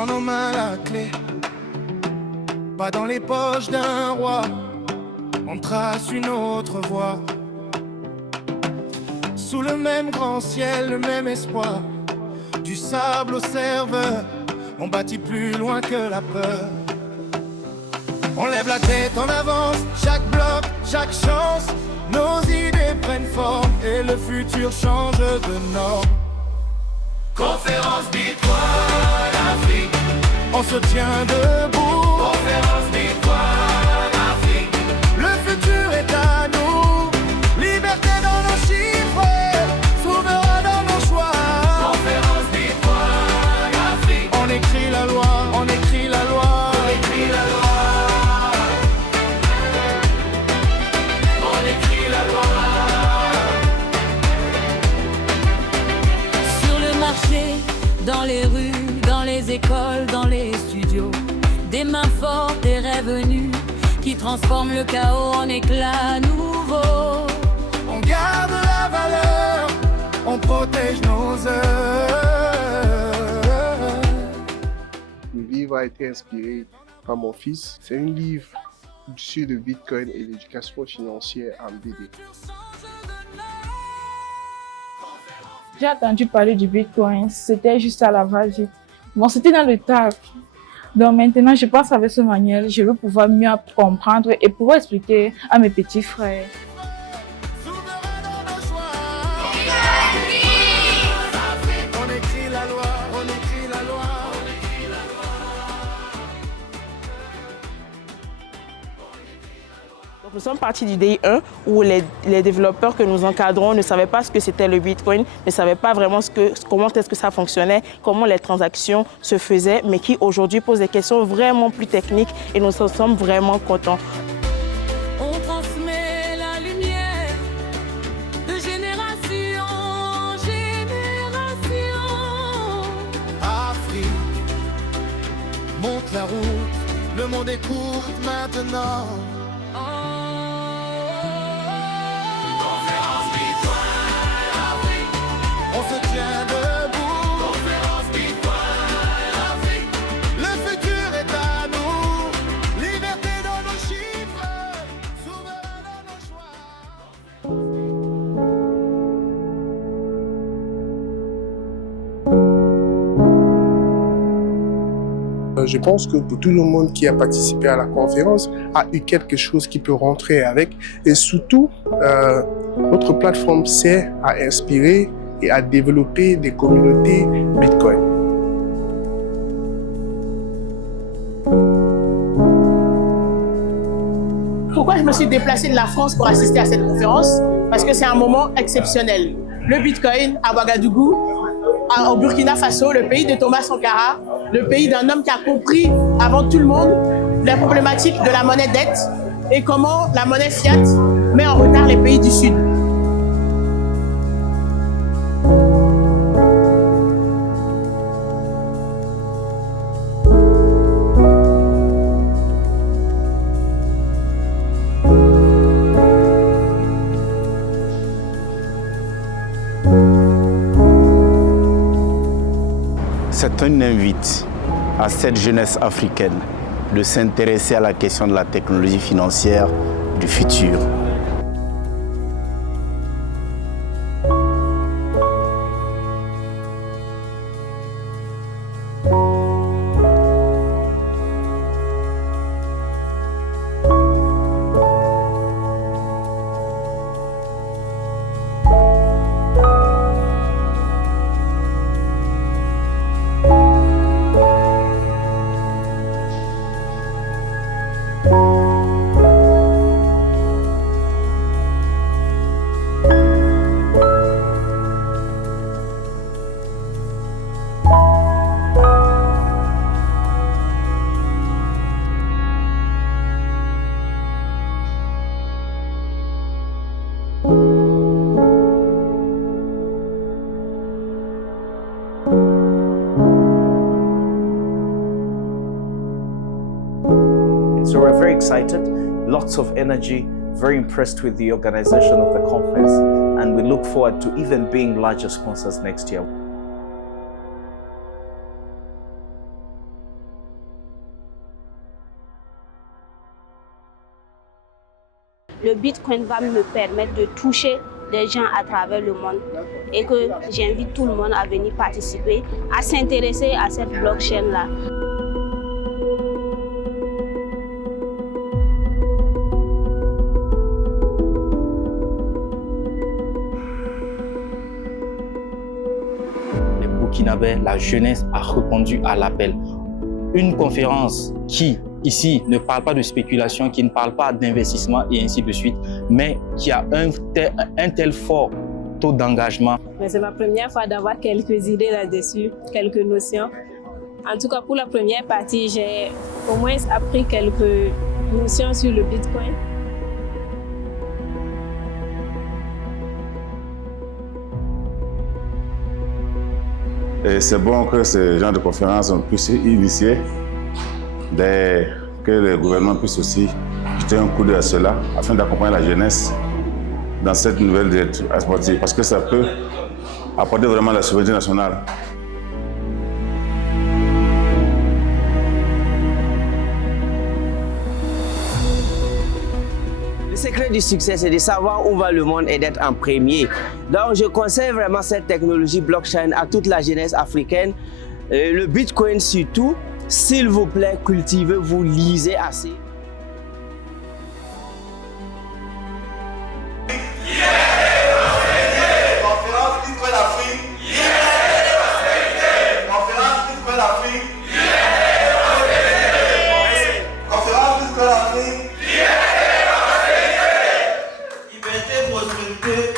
dans nos mains la clé, pas dans les poches d'un roi. On trace une autre voie. Sous le même grand ciel, le même espoir. Du sable au serveur, on bâtit plus loin que la peur. On lève la tête en avance, chaque bloc, chaque chance. Nos idées prennent forme et le futur change de norme. Conférence Bitcoin Afrique, on se tient debout. Conférence Bitcoin Afrique, le futur est à nous. Liberté dans nos chiffres, souverain dans nos choix. Conférence Bitcoin Afrique, on écrit la loi, on écrit la loi, on écrit la loi. On écrit la loi. Sur le marché, dans les rues, dans les écoles, dans les studios, des mains fortes et rêves nus qui transforment le chaos en éclat nouveau. On garde la valeur, on protège nos heures. Le livre a été inspiré par mon fils. C'est un livre sur le Bitcoin et l'éducation financière en BD. J'ai entendu parler du Bitcoin, c'était juste à la va-vite. Bon, c'était dans le table. Donc maintenant, je pense avec ce manuel, je vais pouvoir mieux comprendre et pouvoir expliquer à mes petits frères. Souverain dans nos choix. On écrit la loi, on écrit la loi, on écrit la loi. Donc nous sommes partis du Day 1 où les développeurs que nous encadrons ne savaient pas ce que c'était le Bitcoin, ne savaient pas vraiment comment est-ce que ça fonctionnait, comment les transactions se faisaient, mais qui aujourd'hui posent des questions vraiment plus techniques et nous en sommes vraiment contents. On transmet la lumière de génération en génération. Afrique, monte la route, le monde écoute maintenant. Conférence Bitcoin Afrique, on se tient debout. Conférence Bitcoin Afrique, le futur est à nous. Liberté dans nos chiffres, souverain dans nos choix. Je pense que pour tout le monde qui a participé à la conférence a eu quelque chose qui peut rentrer avec. Et surtout, notre plateforme sert à inspirer et à développer des communautés Bitcoin. Pourquoi je me suis déplacée de la France pour assister à cette conférence? Parce que c'est un moment exceptionnel. Le Bitcoin à Ouagadougou, au Burkina Faso, le pays de Thomas Sankara, le pays d'un homme qui a compris avant tout le monde la problématique de la monnaie dette et comment la monnaie fiat met en retard les pays du Sud. C'est un invite à cette jeunesse africaine de s'intéresser à la question de la technologie financière du futur. So we're very excited, lots of energy, very impressed with the organization of the conference, and we look forward to even being larger sponsors next year. le Bitcoin va me permettre de toucher des gens à travers le monde et que j'invite tout le monde à venir participer, à s'intéresser à cette blockchain-là. Les Burkinabés, la jeunesse a répondu à l'appel. Une conférence qui, ici, ne parle pas de spéculation, qui ne parle pas d'investissement et ainsi de suite, mais qui a un tel fort taux d'engagement. C'est ma première fois d'avoir quelques idées là-dessus, quelques notions. En tout cas, pour la première partie, j'ai au moins appris quelques notions sur le Bitcoin. Et c'est bon que ce genre de conférences puissent initier, que le gouvernement puisse aussi jeter un coup d'œil à cela afin d'accompagner la jeunesse dans cette nouvelle direction sportive parce que ça peut apporter vraiment la souveraineté nationale. Le secret du succès, c'est de savoir où va le monde et d'être en premier. Donc, je conseille vraiment cette technologie blockchain à toute la jeunesse africaine. Le Bitcoin surtout, s'il vous plaît, cultivez-vous, lisez assez. Conférence Bitcoin Afrique. Conférence Bitcoin Afrique. Conférence Bitcoin Afrique. Liberté, prospérité.